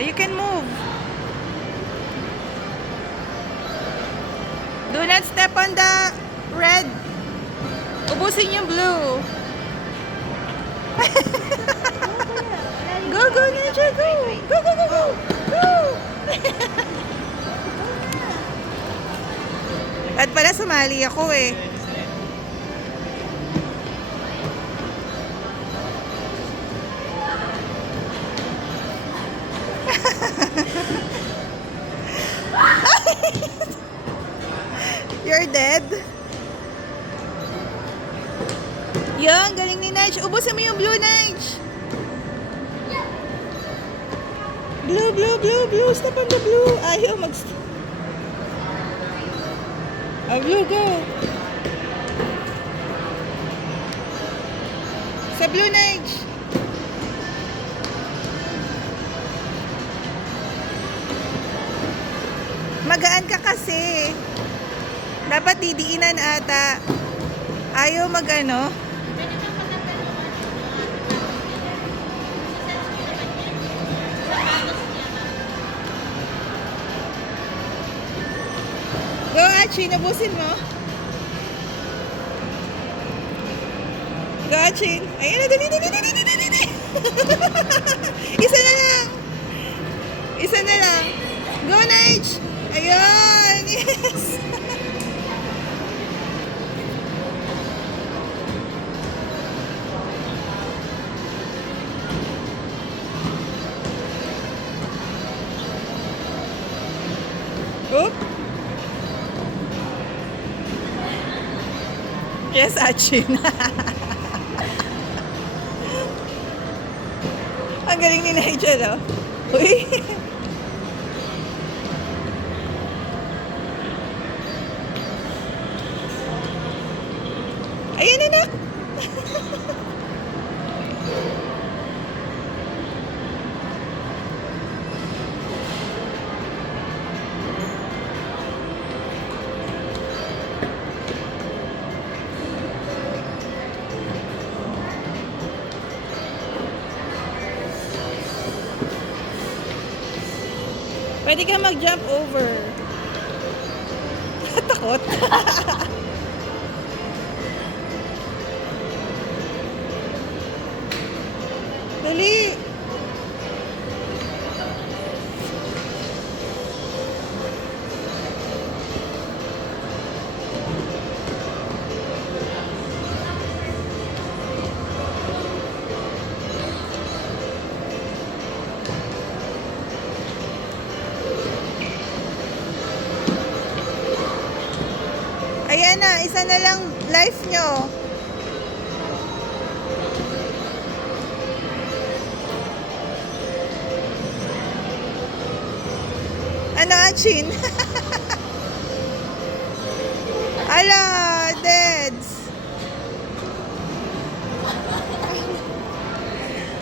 You can move. Do not step on the red. Ubusin yung blue. Go, go, Ninja, go! Go, go, go, go! Go! At pala sumali ako eh. You're dead? Yan, galing ni Nige. Ubusin mo yung blue, Nige. Blue, blue, blue, blue. Step on the blue. Ayaw blue, go. Sa blue, Nige. Magaan ka kasi. Dapat didiinan ata. Ayaw mag-ano. Go, Achi. Nabusin mo. Go, Achi. Ayun na. Dali. Isa na lang. Isa na lang. Go, Nige. Ayun. Yes. Oop. Yes, Achin. Ang galing ni Nigel, oh. Uy. Ayan, anak. Pwede ka mag-jump over. Takot. Dali. Ayan na, isa na lang life nyo. Ano, Achin? Ala!